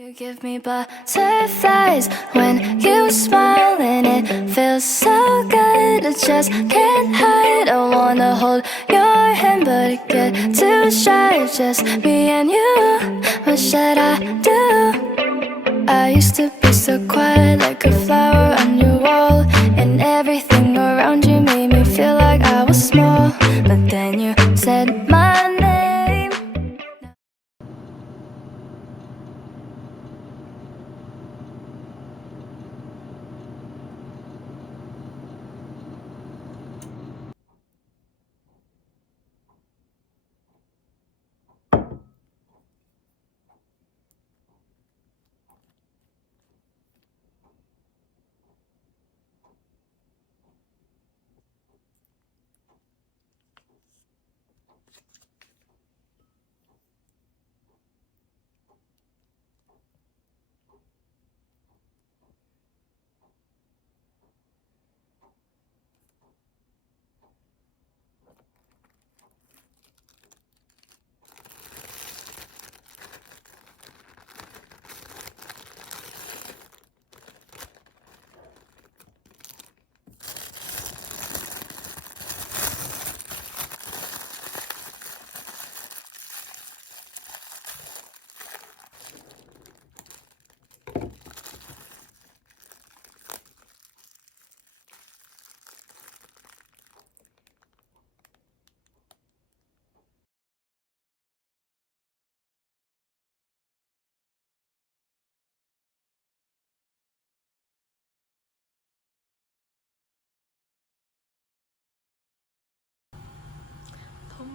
You give me butterflies when you smile, and it feels so good. I just can't hide. I wanna hold your hand, but get too shy. Just me and you. What should I do? I used to be so quiet, like a flower on your wall, and everything around you made me feel like I was small. But then you said my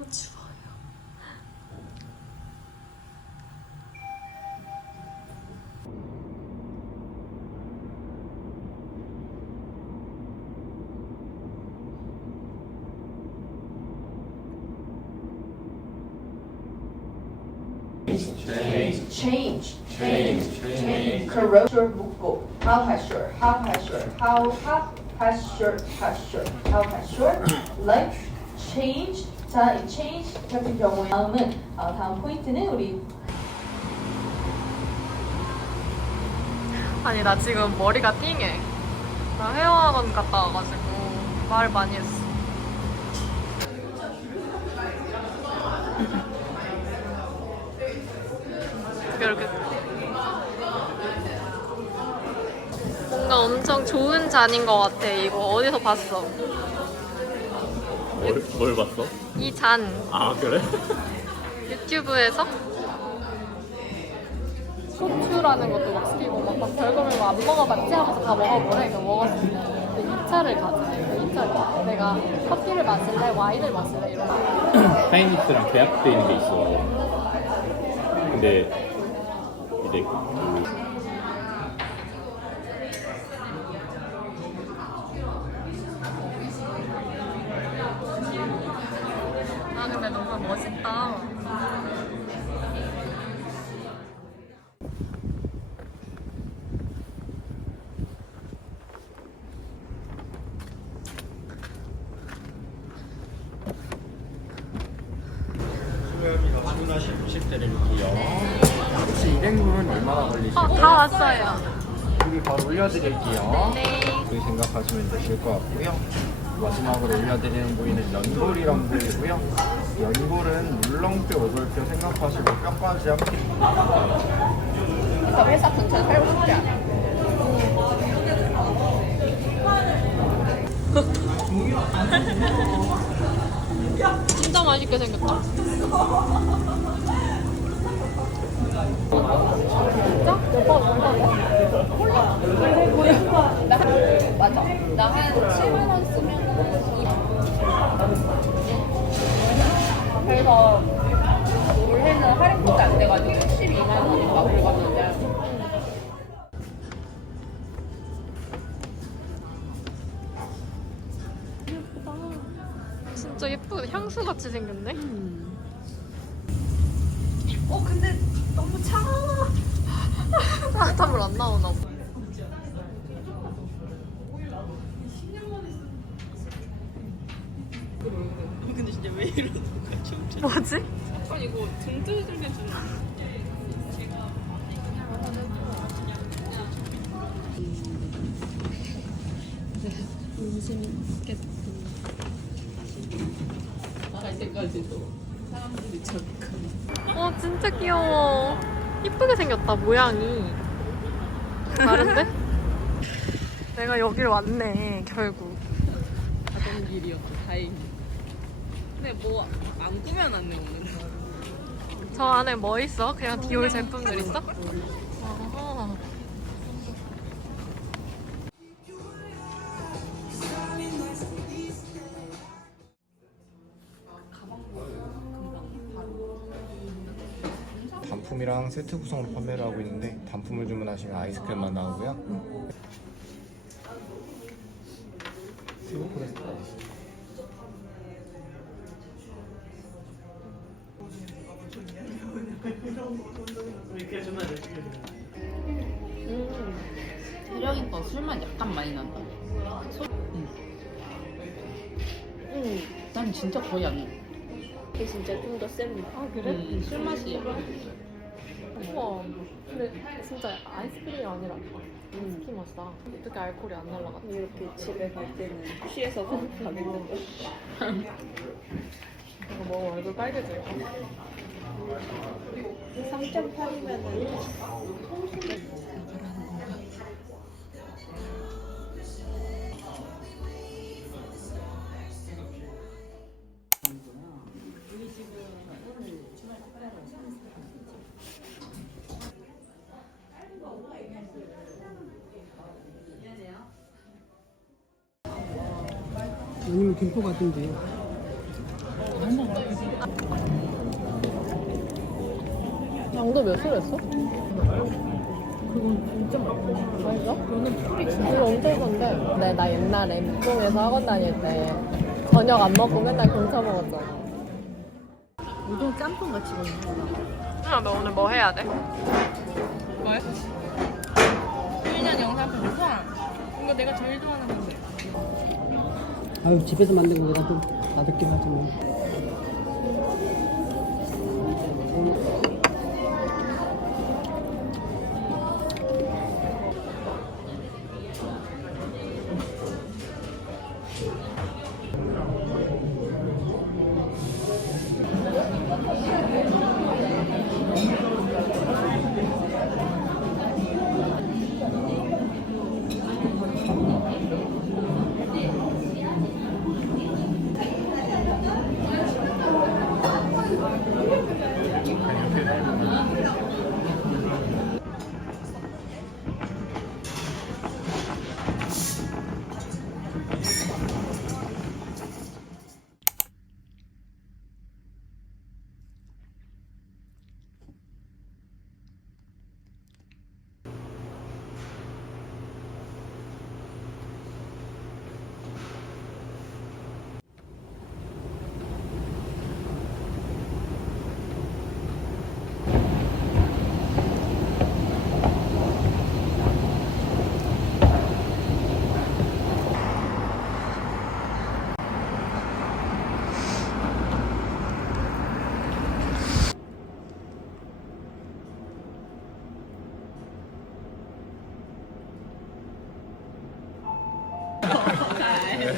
much for you. Change. Change. Change. Change. Corrosion buckle. How pressure. How pressure. How pressure. Pressure. How pressure. Like change 자, 이 change 같은 경우에 다음은 어, 다음 포인트는 우리 아니 나 지금 머리가 띵해. 나 헤어학원 갔다 와가지고 말 많이 했어. 이렇게 뭔가 엄청 좋은 잔인 것 같아. 이거 어디서 봤어? 뭘, 뭘 봤어? 이 잔 아 그래? 유튜브에서 소주라는 것도 막 시키고 막, 막 별거를 막안 먹어봤지 하면서 다 먹어보래. 그 먹었을 때 2차를 가자. 2차 내가 커피를 마실래? 와인을 마실래? 거. 하이닉스랑 계약돼 있는 게 있어. 근데 이제 그 아 멋있다. 주문하신 음식 드릴게요. 혹시 200분 얼마나 걸리시고 어, 다 왔어요. 여기 바로 올려드릴게요. 네. 생각하시면 되실 것 같고요. 마지막으로 올려드리는 부위는 연골이란 부위고요. 연골은 물렁뼈, 오돌뼈 생각하시고 뼈까지 함께 회사 근처에 살고 싶지 않아. 진짜 맛있게 생겼다. 진짜? 오빠 얼마야? 몰라. 맞아. 나한 7만 그래서 올해는 할인폭이 안 돼가지고 12만 원인가 그래갔는데 진짜 예쁘 향수 같이 생겼네. 어 근데 너무 차가워. 따뜻한 물안 나오나 봐. 근데 진짜 왜 지금 뭐지? 약간 이거 등들들게 주는 인심이 계속 나갈 때까지도 사람들이 적극 어 진짜 귀여워. 이쁘게 생겼다 모양이. 다른데? 내가 여길 왔네 결국. 가던 길이었어 다행히 근데 뭐 안 꾸며놨네 오늘. 저 안에 뭐 있어? 그냥 디올 제품들 있어? 아. 단품이랑 세트 구성으로 판매를 하고 있는데 단품을 주문하시면 아이스크림만 나오고요. 세령이 응. 난 진짜 거의 안 나. 이게 진짜 좀더센 맛. 아 그래? 음, 술 맛이 약간. 우와. 근데 진짜 아이스크림이 아니라 스키 맛이다. 어떻게 알코올이 안 날라갔지? 이렇게 집에 갈 때는 취해서 가겠는 거. 이거 먹으면 얼굴 빨개져요. 3.8이면은 아니면 김포 같은데. 양도 몇 술 했어? 그건 진짜 맛있어. 너는 풀이 진짜 이거 엄청 건데. 근데 나 옛날에 미국에서 학원 다닐 때 저녁 안 먹고 맨날 경차 먹었잖아. 우동 짬뽕 같이 먹는 거. 야, 너 오늘 뭐 해야 돼? 뭘? 1년 영상 보고서 이거 내가 제일 좋아하는 건데. 아유 집에서 만든 거보다 좀 맛있긴 하지만.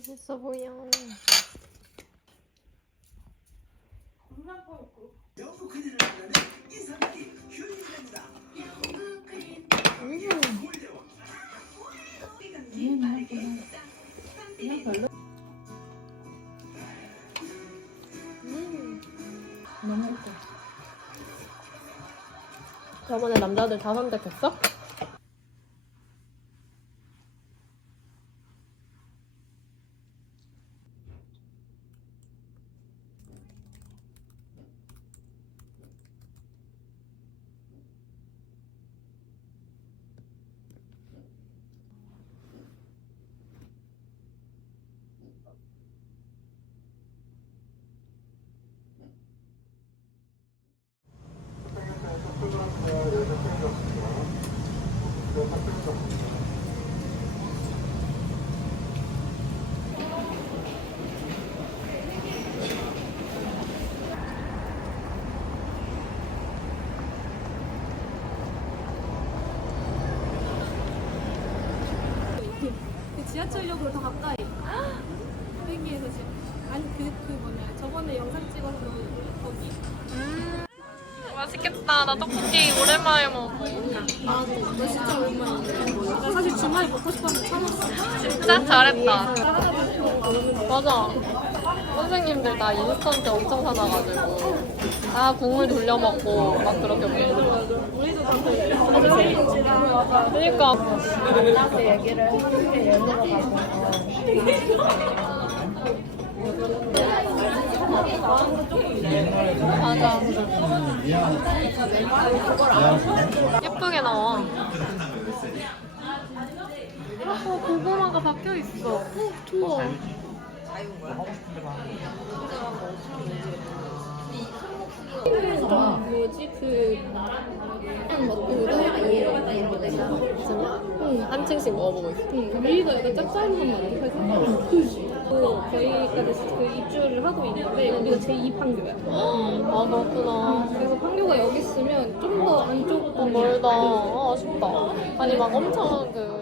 맛있어 보여. 저번에 남자들 다 선택했어? 지하철역으로 더 가까이. 여기에서 지금 아니 그 그 뭐냐 저번에 영상 찍어서 거기. 맛있겠다. 나 떡볶이 오랜만에 먹어. 나도 나 진짜 오랜만이야. 나 사실 주말에 먹고 싶었는데 참았어. 진짜 잘했다. 맞아. 선생님들 다 인스턴트 엄청 사놔가지고 다 국물 돌려 먹고 막 그렇게 먹고. 우리도 다 그래. 그러니까 만나서 얘기를 했는데 연으로 가서 맞아. 예쁘게 나와. 어, 고구마가 박혀 있어. 좋아. 뭐지 그 응, 한 층씩 먹어보고 있어. 응, 위가 약간 짭짤한 맛이 그 저희까지 그 입주를 하고 있는데 우리가 제2 판교야. 아, 그렇구나. 그래서 판교가 여기 있으면 좀 더 안쪽으로 어, 멀다. 아, 아쉽다. 아니, 막 엄청 그